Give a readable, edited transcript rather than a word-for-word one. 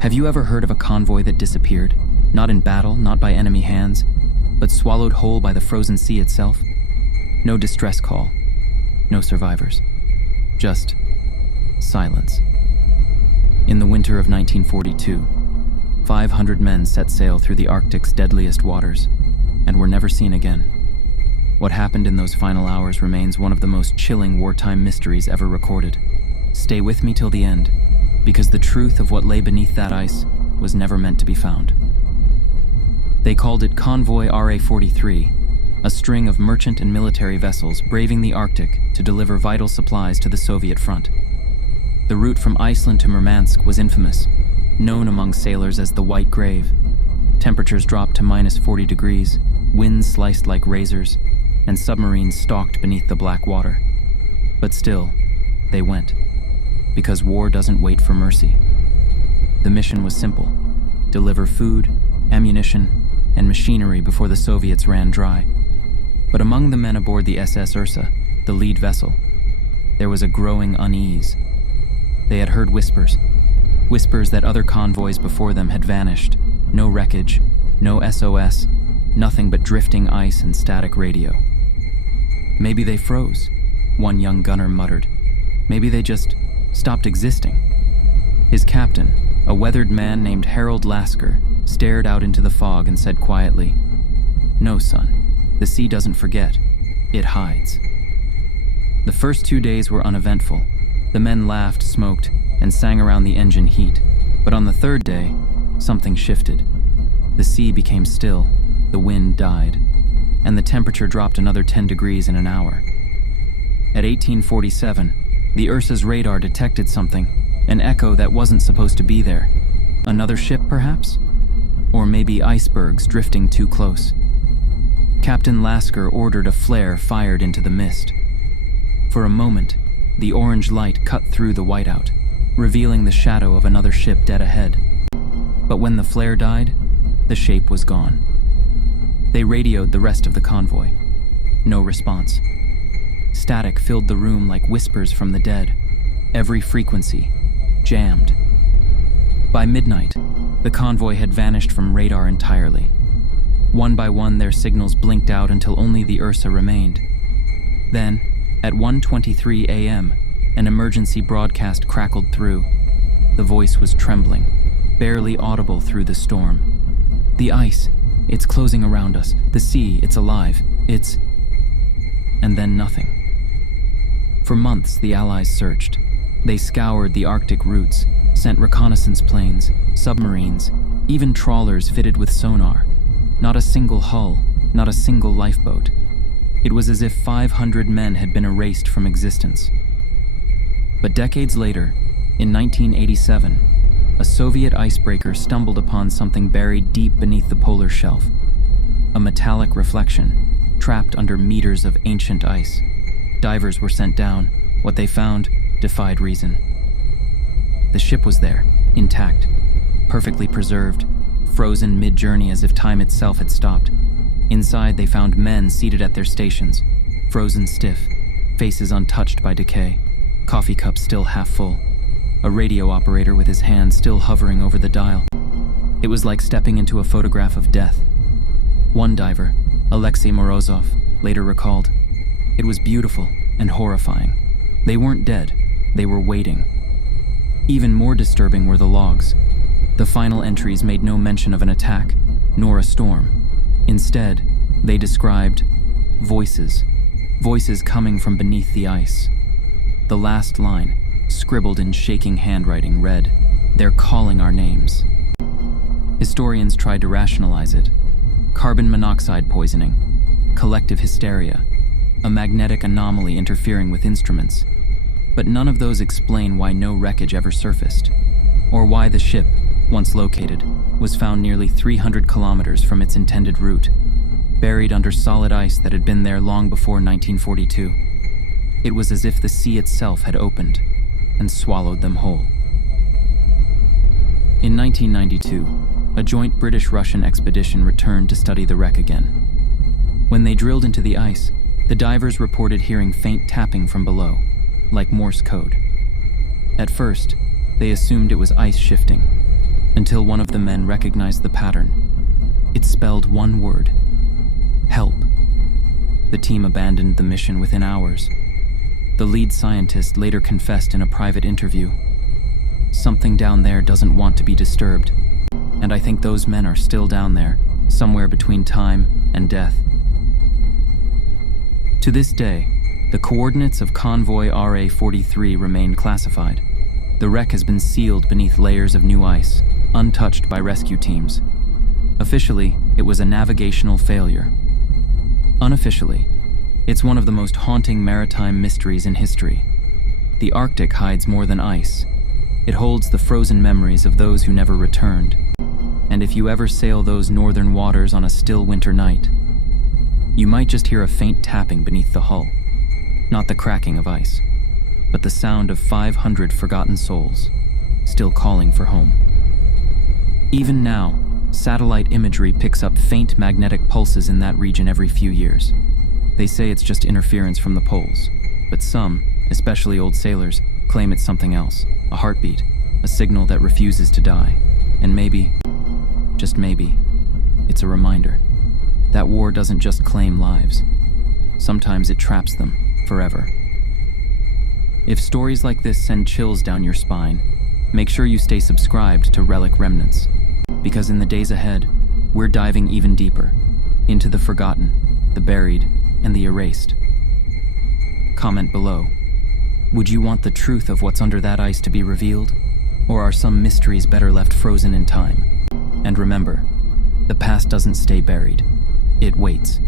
Have you ever heard of a convoy that disappeared? Not in battle, not by enemy hands, but swallowed whole by the frozen sea itself? No distress call, no survivors. Just silence. In the winter of 1942, 500 men set sail through the Arctic's deadliest waters and were never seen again. What happened in those final hours remains one of the most chilling wartime mysteries ever recorded. Stay with me till the end, because the truth of what lay beneath that ice was never meant to be found. They called it Convoy RA-43, a string of merchant and military vessels braving the Arctic to deliver vital supplies to the Soviet front. The route from Iceland to Murmansk was infamous, known among sailors as the White Grave. Temperatures dropped to -40 degrees, winds sliced like razors, and submarines stalked beneath the black water. But still, they went, because war doesn't wait for mercy. The mission was simple: deliver food, ammunition, and machinery before the Soviets ran dry. But among the men aboard the SS Ursa, the lead vessel, there was a growing unease. They had heard whispers that other convoys before them had vanished. No wreckage, no SOS, nothing but drifting ice and static radio. Maybe they froze, one young gunner muttered. Maybe they just stopped existing. His captain, a weathered man named Harold Lasker, stared out into the fog and said quietly, "No, son, the sea doesn't forget, it hides." The first 2 days were uneventful. The men laughed, smoked, and sang around the engine heat. But on the third day, something shifted. The sea became still, the wind died, and the temperature dropped another 10 degrees in an hour. At 1847, the Ursa's radar detected something, an echo that wasn't supposed to be there. Another ship, perhaps? Or maybe icebergs drifting too close. Captain Lasker ordered a flare fired into the mist. For a moment, the orange light cut through the whiteout, revealing the shadow of another ship dead ahead. But when the flare died, the shape was gone. They radioed the rest of the convoy. No response. Static filled the room like whispers from the dead. Every frequency jammed. By midnight, the convoy had vanished from radar entirely. One by one, their signals blinked out until only the Ursa remained. Then, at 1:23 a.m., an emergency broadcast crackled through. The voice was trembling, barely audible through the storm. "The ice, it's closing around us. The sea, it's alive. It's..." And then nothing. For months, the Allies searched. They scoured the Arctic routes, sent reconnaissance planes, submarines, even trawlers fitted with sonar. Not a single hull, not a single lifeboat. It was as if 500 men had been erased from existence. But decades later, in 1987, a Soviet icebreaker stumbled upon something buried deep beneath the polar shelf. A metallic reflection, trapped under meters of ancient ice. Divers were sent down. What they found defied reason. The ship was there, intact, perfectly preserved, frozen mid-journey as if time itself had stopped. Inside, they found men seated at their stations, frozen stiff, faces untouched by decay, coffee cups still half full, a radio operator with his hand still hovering over the dial. It was like stepping into a photograph of death. One diver, Alexei Morozov, later recalled, "It was beautiful and horrifying. They weren't dead, they were waiting." Even more disturbing were the logs. The final entries made no mention of an attack, nor a storm. Instead, they described voices, voices coming from beneath the ice. The last line, scribbled in shaking handwriting, read, "They're calling our names." Historians tried to rationalize it. Carbon monoxide poisoning, collective hysteria, a magnetic anomaly interfering with instruments. But none of those explain why no wreckage ever surfaced, or why the ship, once located, was found nearly 300 kilometers from its intended route, buried under solid ice that had been there long before 1942. It was as if the sea itself had opened and swallowed them whole. In 1992, a joint British-Russian expedition returned to study the wreck again. When they drilled into the ice, the divers reported hearing faint tapping from below, like Morse code. At first, they assumed it was ice shifting, until one of the men recognized the pattern. It spelled one word: help. The team abandoned the mission within hours. The lead scientist later confessed in a private interview, "Something down there doesn't want to be disturbed, and I think those men are still down there, somewhere between time and death." To this day, the coordinates of Convoy RA-43 remain classified. The wreck has been sealed beneath layers of new ice, untouched by rescue teams. Officially, it was a navigational failure. Unofficially, it's one of the most haunting maritime mysteries in history. The Arctic hides more than ice. It holds the frozen memories of those who never returned. And if you ever sail those northern waters on a still winter night, you might just hear a faint tapping beneath the hull. Not the cracking of ice, but the sound of 500 forgotten souls, still calling for home. Even now, satellite imagery picks up faint magnetic pulses in that region every few years. They say it's just interference from the poles, but some, especially old sailors, claim it's something else, a heartbeat, a signal that refuses to die. And maybe, just maybe, it's a reminder that war doesn't just claim lives. Sometimes it traps them forever. If stories like this send chills down your spine, make sure you stay subscribed to Relic Remnants, because in the days ahead, we're diving even deeper into the forgotten, the buried, and the erased. Comment below. Would you want the truth of what's under that ice to be revealed? Or are some mysteries better left frozen in time? And remember, the past doesn't stay buried. It waits.